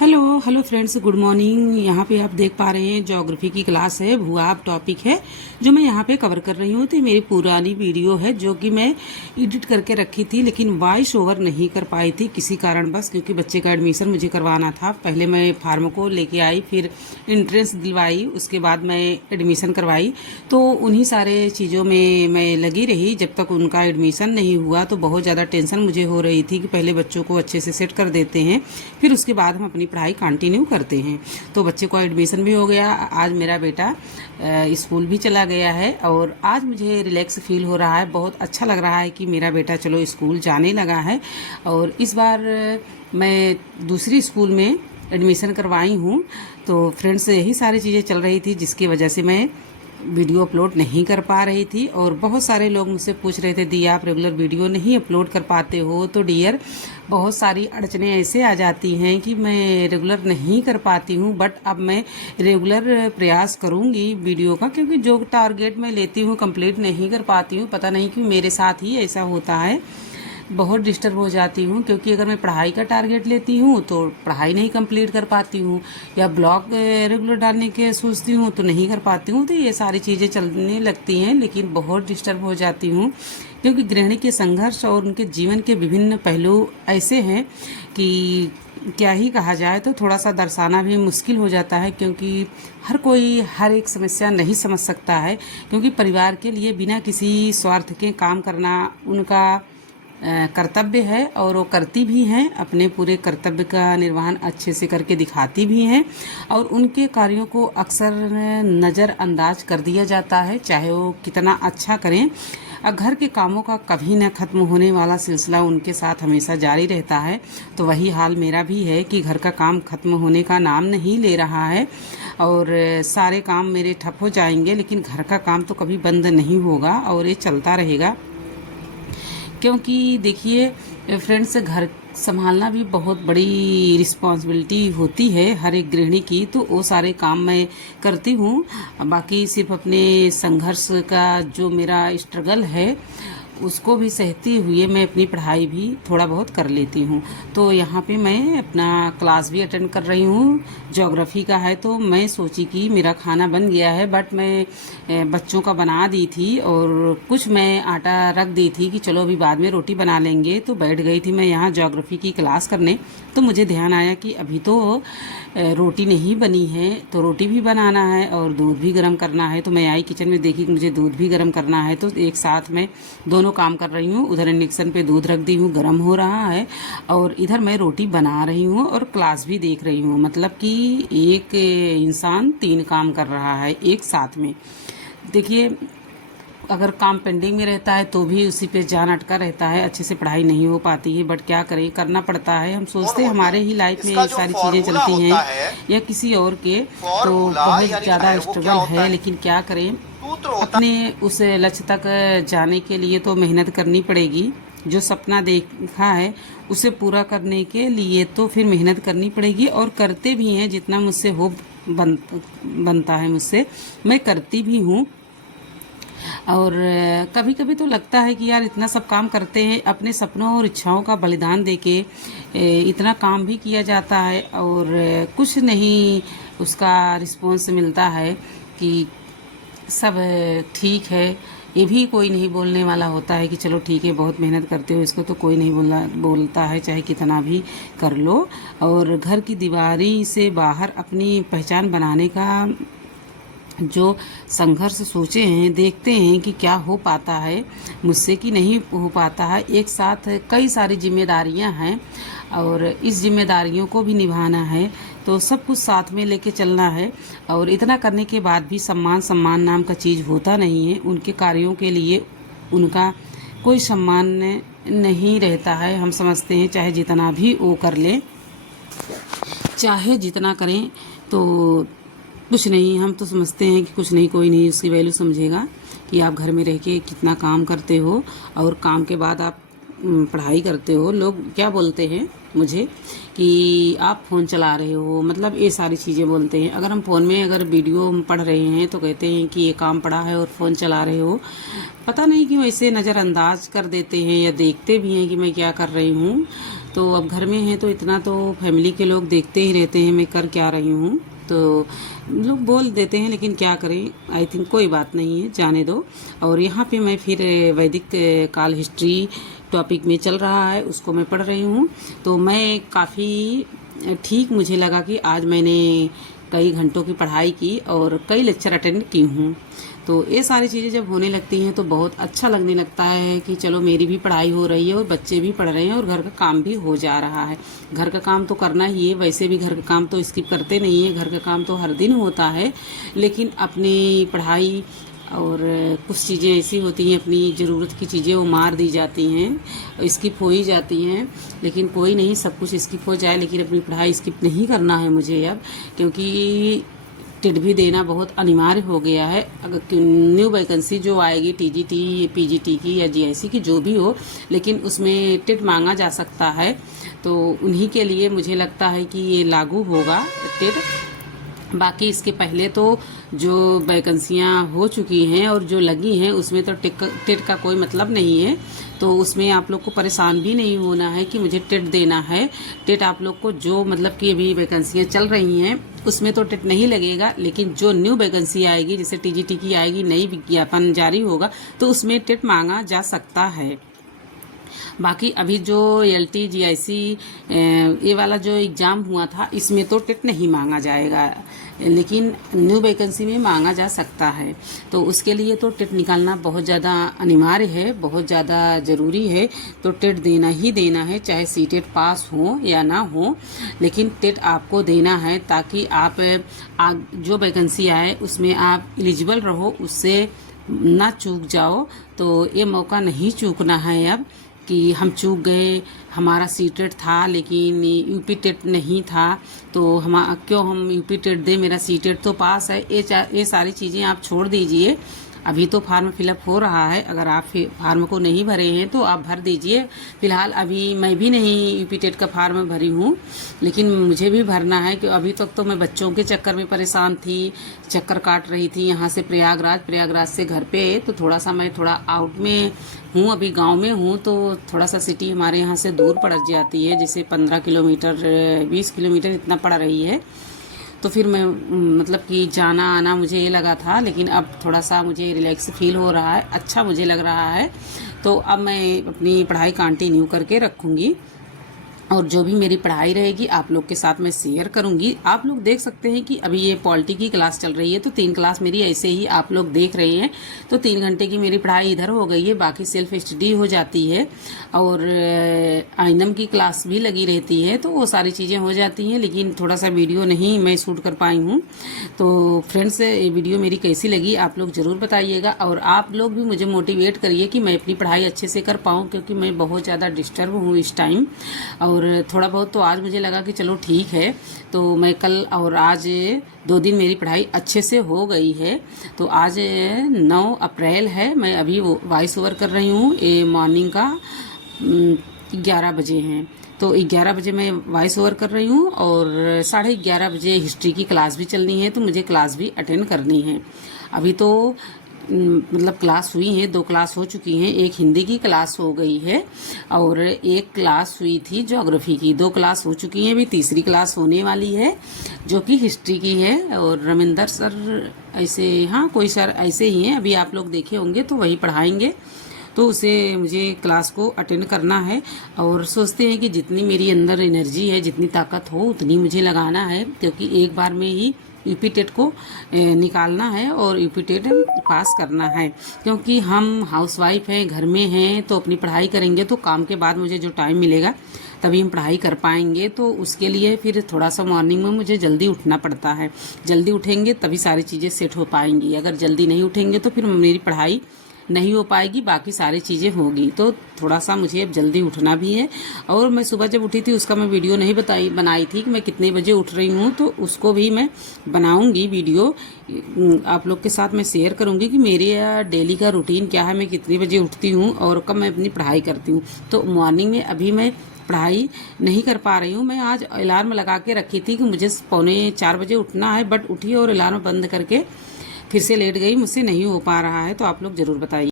Hello hello friends, good morning. यहाँ पे आप देख पा रहे हैं ज्योग्राफी की क्लास है, भूआब टॉपिक है जो मैं यहाँ पे कवर कर रही हूँ। तो मेरी पुरानी वीडियो है जो कि मैं एडिट करके रखी थी, लेकिन वॉइस ओवर नहीं कर पाई थी किसी कारणवश, क्योंकि बच्चे का एडमिशन मुझे करवाना था। पहले मैं फार्म को लेके आई, फिर एंट्रेंस दिलवाई, उसके बाद मैं एडमिशन करवाई। तो उन्हीं सारे चीज़ों में मैं लगी रही जब तक उनका एडमिशन नहीं हुआ। तो बहुत ज़्यादा टेंशन मुझे हो रही थी कि पहले बच्चों को अच्छे से सेट कर देते हैं, फिर उसके बाद हम अपनी पढ़ाई कंटिन्यू करते हैं। तो बच्चे को एडमिशन भी हो गया, आज मेरा बेटा स्कूल भी चला गया है और आज मुझे रिलैक्स फील हो रहा है। बहुत अच्छा लग रहा है कि मेरा बेटा चलो स्कूल जाने लगा है। और इस बार मैं दूसरी स्कूल में एडमिशन करवाई हूँ। तो फ्रेंड्स, यही सारी चीज़ें चल रही थी जिसकी वजह से मैं वीडियो अपलोड नहीं कर पा रही थी। और बहुत सारे लोग मुझसे पूछ रहे थे, दी आप रेगुलर वीडियो नहीं अपलोड कर पाते हो? तो डियर, बहुत सारी अड़चनें ऐसे आ जाती हैं कि मैं रेगुलर नहीं कर पाती हूँ। बट अब मैं रेगुलर प्रयास करूँगी वीडियो का, क्योंकि जो टारगेट मैं लेती हूँ कंप्लीट नहीं कर पाती हूँ। पता नहीं क्यों मेरे साथ ही ऐसा होता है, बहुत डिस्टर्ब हो जाती हूँ। क्योंकि अगर मैं पढ़ाई का टारगेट लेती हूँ तो पढ़ाई नहीं कंप्लीट कर पाती हूँ, या ब्लॉग रेगुलर डालने के सोचती हूँ तो नहीं कर पाती हूँ। तो ये सारी चीज़ें चलने लगती हैं, लेकिन बहुत डिस्टर्ब हो जाती हूँ। क्योंकि गृहिणी के संघर्ष और उनके जीवन के विभिन्न पहलू ऐसे हैं कि क्या ही कहा जाए। तो थोड़ा सा दर्शाना भी मुश्किल हो जाता है, क्योंकि हर कोई हर एक समस्या नहीं समझ सकता है। क्योंकि परिवार के लिए बिना किसी स्वार्थ के काम करना उनका कर्तव्य है, और वो करती भी हैं। अपने पूरे कर्तव्य का निर्वहन अच्छे से करके दिखाती भी हैं। और उनके कार्यों को अक्सर नज़रअंदाज कर दिया जाता है, चाहे वो कितना अच्छा करें। घर के कामों का कभी न खत्म होने वाला सिलसिला उनके साथ हमेशा जारी रहता है। तो वही हाल मेरा भी है कि घर का काम खत्म होने का नाम नहीं ले रहा है, और सारे काम मेरे ठप हो जाएंगे, लेकिन घर का काम तो कभी बंद नहीं होगा और ये चलता रहेगा। क्योंकि देखिए फ्रेंड्स, घर संभालना भी बहुत बड़ी रिस्पॉन्सिबिलिटी होती है हर एक गृहिणी की। तो वो सारे काम मैं करती हूँ। बाकी सिर्फ अपने संघर्ष का जो मेरा स्ट्रगल है उसको भी सहते हुए मैं अपनी पढ़ाई भी थोड़ा बहुत कर लेती हूँ। तो यहाँ पे मैं अपना क्लास भी अटेंड कर रही हूँ, ज्योग्राफी का है। तो मैं सोची कि मेरा खाना बन गया है, बट मैं बच्चों का बना दी थी और कुछ मैं आटा रख दी थी कि चलो अभी बाद में रोटी बना लेंगे। तो बैठ गई थी मैं यहाँ ज्योग्राफी की क्लास करने। तो मुझे ध्यान आया कि अभी तो रोटी नहीं बनी है, तो रोटी भी बनाना है और दूध भी गर्म करना है। तो मैं आई किचन में, देखी कि मुझे दूध भी गर्म करना है। तो एक साथ में दोनों काम कर रही हूँ। उधर इंडक्शन पे दूध रख दी हूँ, गर्म हो रहा है, और इधर मैं रोटी बना रही हूँ और क्लास भी देख रही हूँ। मतलब कि एक इंसान 3 काम कर रहा है एक साथ में। देखिए, अगर काम पेंडिंग में रहता है तो भी उसी पे जान अटका रहता है, अच्छे से पढ़ाई नहीं हो पाती है। बट क्या करें, करना पड़ता है। हम सोचते हैं हमारे ही लाइफ में ये सारी चीज़ें चलती हैं या किसी और के, तो बहुत ज़्यादा स्ट्रगल है। लेकिन क्या करें, अपने उस लक्ष्य तक जाने के लिए तो मेहनत करनी पड़ेगी। जो सपना देखा है उसे पूरा करने के लिए तो फिर मेहनत करनी पड़ेगी, और करते भी हैं जितना मुझसे हो बनता है मुझसे, मैं करती भी हूँ। और कभी कभी तो लगता है कि यार इतना सब काम करते हैं, अपने सपनों और इच्छाओं का बलिदान देके इतना काम भी किया जाता है, और कुछ नहीं उसका रिस्पॉन्स मिलता है कि सब ठीक है। ये भी कोई नहीं बोलने वाला होता है कि चलो ठीक है, बहुत मेहनत करते हो, इसको तो कोई नहीं बोलता है, चाहे कितना भी कर लो। और घर की दीवारी से बाहर अपनी पहचान बनाने का जो संघर्ष सोचे हैं, देखते हैं कि क्या हो पाता है मुझसे कि नहीं हो पाता है। एक साथ कई सारी जिम्मेदारियां हैं और इस जिम्मेदारियों को भी निभाना है, तो सब कुछ साथ में लेके चलना है। और इतना करने के बाद भी सम्मान नाम का चीज़ होता नहीं है। उनके कार्यों के लिए उनका कोई सम्मान नहीं रहता है। हम समझते हैं चाहे जितना भी वो कर ले, चाहे जितना करें, तो कुछ नहीं। हम तो समझते हैं कि कुछ नहीं, कोई नहीं उसकी वैल्यू समझेगा कि आप घर में रह के कितना काम करते हो और काम के बाद आप पढ़ाई करते हो। लोग क्या बोलते हैं मुझे कि आप फ़ोन चला रहे हो, मतलब ये सारी चीज़ें बोलते हैं। अगर हम फ़ोन में अगर वीडियो पढ़ रहे हैं तो कहते हैं कि ये काम पड़ा है और फ़ोन चला रहे हो। पता नहीं क्यों ऐसे नज़रअंदाज कर देते हैं या देखते भी हैं कि मैं क्या कर रही हूँ। तो अब घर में हैं तो इतना तो फैमिली के लोग देखते ही रहते हैं मैं कर क्या रही हूँ, तो लोग बोल देते हैं, लेकिन क्या करें, आई थिंक कोई बात नहीं है, जाने दो। और यहाँ पे मैं फिर वैदिक काल हिस्ट्री टॉपिक में चल रहा है, उसको मैं पढ़ रही हूँ। तो मैं काफ़ी ठीक मुझे लगा कि आज मैंने कई घंटों की पढ़ाई की और कई लेक्चर अटेंड की हूँ। तो ये सारी चीज़ें जब होने लगती हैं तो बहुत अच्छा लगने लगता है कि चलो मेरी भी पढ़ाई हो रही है और बच्चे भी पढ़ रहे हैं और घर का काम भी हो जा रहा है। घर का काम तो करना ही है, वैसे भी घर का काम तो स्किप करते नहीं है, घर का काम तो हर दिन होता है, लेकिन अपनी पढ़ाई और कुछ चीज़ें ऐसी होती हैं, अपनी ज़रूरत की चीज़ें वो मार दी जाती हैं, स्किप हो ही जाती हैं। लेकिन कोई नहीं, सब कुछ स्किप हो जाए, लेकिन अपनी पढ़ाई स्किप नहीं करना है मुझे अब, क्योंकि टेट भी देना बहुत अनिवार्य हो गया है। अगर न्यू वैकेंसी जो आएगी टीजीटी, पीजीटी की या जीआईसी की जो भी हो, लेकिन उसमें टेट मांगा जा सकता है, तो उन्हीं के लिए मुझे लगता है कि ये लागू होगा टेट। बाकी इसके पहले तो जो वैकेंसियाँ हो चुकी हैं और जो लगी हैं उसमें तो टेट का कोई मतलब नहीं है, तो उसमें आप लोग को परेशान भी नहीं होना है कि मुझे टेट देना है। टेट आप लोग को जो मतलब कि अभी वैकेंसियाँ चल रही हैं उसमें तो टेट नहीं लगेगा, लेकिन जो न्यू वैकेंसी आएगी, जैसे टीजीटी की आएगी, नई विज्ञापन जारी होगा, तो उसमें टेट मांगा जा सकता है। बाकी अभी जो एलटी जीआईसी ये वाला जो एग्ज़ाम हुआ था, इसमें तो टेट नहीं मांगा जाएगा, लेकिन न्यू वैकेंसी में मांगा जा सकता है। तो उसके लिए तो टेट निकालना बहुत ज़्यादा अनिवार्य है, बहुत ज़्यादा ज़रूरी है। तो टेट देना ही देना है, चाहे सीटेट पास हो या ना हो, लेकिन टेट आपको देना है, ताकि आप जो वैकेंसी आए उसमें आप एलिजिबल रहो, उससे ना चूक जाओ। तो ये मौका नहीं चूकना है अब कि हम चूक गए, हमारा सीटेट था लेकिन यूपी टेट नहीं था, तो हम यूपी टेट दें, मेरा सीटेट तो पास है। ये सारी चीज़ें आप छोड़ दीजिए। अभी तो फार्म फिलअप हो रहा है, अगर आप फार्म को नहीं भरे हैं तो आप भर दीजिए। फिलहाल अभी मैं भी नहीं यूपी टेट का फार्म भरी हूँ, लेकिन मुझे भी भरना है, कि अभी तक तो मैं बच्चों के चक्कर में परेशान थी, चक्कर काट रही थी यहाँ से प्रयागराज से घर पे। तो थोड़ा सा मैं थोड़ा आउट में हूँ, अभी गांव में हूँ, तो थोड़ा सा सिटी हमारे यहाँ से दूर पड़ जाती है, जैसे 15 किलोमीटर 20 किलोमीटर इतना पड़ रही है। तो फिर मैं मतलब कि जाना आना मुझे ये लगा था, लेकिन अब थोड़ा सा मुझे रिलैक्स फील हो रहा है, अच्छा मुझे लग रहा है। तो अब मैं अपनी पढ़ाई कंटिन्यू करके रखूँगी, और जो भी मेरी पढ़ाई रहेगी आप लोग के साथ मैं शेयर करूंगी। आप लोग देख सकते हैं कि अभी ये पॉलिटी की क्लास चल रही है, तो 3 क्लास मेरी ऐसे ही आप लोग देख रहे हैं। तो 3 घंटे की मेरी पढ़ाई इधर हो गई है, बाकी सेल्फ स्टडी हो जाती है, और आइनम की क्लास भी लगी रहती है, तो वो सारी चीज़ें हो जाती हैं। लेकिन थोड़ा सा वीडियो नहीं मैं शूट कर पाई हूँ। तो फ्रेंड्स, ये वीडियो मेरी कैसी लगी आप लोग ज़रूर बताइएगा, और आप लोग भी मुझे मोटिवेट करिए कि मैं अपनी पढ़ाई अच्छे से कर पाऊँ, क्योंकि मैं बहुत ज़्यादा डिस्टर्ब हूँ इस टाइम। और थोड़ा बहुत तो आज मुझे लगा कि चलो ठीक है, तो मैं कल और आज 2 दिन मेरी पढ़ाई अच्छे से हो गई है। तो आज 9 अप्रैल है, मैं अभी वॉइस ओवर कर रही हूँ, ये मॉर्निंग का 11 बजे हैं। तो 11 बजे मैं वॉइस ओवर कर रही हूँ, और 11:30 बजे हिस्ट्री की क्लास भी चलनी है, तो मुझे क्लास भी अटेंड करनी है। अभी तो मतलब क्लास हुई है, 2 क्लास हो चुकी हैं, एक हिंदी की क्लास हो गई है और एक क्लास हुई थी ज्योग्राफी की। 2 क्लास हो चुकी हैं, अभी तीसरी क्लास होने वाली है जो कि हिस्ट्री की है। और रविंदर सर ऐसे, हाँ कोई सर ऐसे ही हैं, अभी आप लोग देखे होंगे, तो वही पढ़ाएंगे। तो उसे मुझे क्लास को अटेंड करना है, और सोचते हैं कि जितनी मेरी अंदर एनर्जी है, जितनी ताकत हो उतनी मुझे लगाना है, क्योंकि एक बार में ही यूपी टेट को निकालना है और यूपी टेट पास करना है। क्योंकि हम हाउसवाइफ हैं, घर में हैं, तो अपनी पढ़ाई करेंगे तो काम के बाद मुझे जो टाइम मिलेगा तभी हम पढ़ाई कर पाएंगे। तो उसके लिए फिर थोड़ा सा मॉर्निंग में मुझे जल्दी उठना पड़ता है, जल्दी उठेंगे तभी सारी चीज़ें सेट हो पाएंगी। अगर जल्दी नहीं उठेंगे तो फिर मेरी पढ़ाई नहीं हो पाएगी, बाकी सारी चीज़ें होगी। तो थोड़ा सा मुझे अब जल्दी उठना भी है। और मैं सुबह जब उठी थी उसका मैं वीडियो नहीं बनाई थी कि मैं कितने बजे उठ रही हूँ, तो उसको भी मैं बनाऊंगी वीडियो, आप लोग के साथ मैं शेयर करूंगी कि मेरे डेली का रूटीन क्या है, मैं कितने बजे उठती हूँ और कब मैं अपनी पढ़ाई करती हूँ। तो मॉर्निंग में अभी मैं पढ़ाई नहीं कर पा रही हूँ। मैं आज अलार्म लगा के रखी थी कि मुझे 3:45 बजे उठना है, बट उठी और अलार्म बंद करके फिर से लेट गई, मुझसे नहीं हो पा रहा है। तो आप लोग ज़रूर बताइए।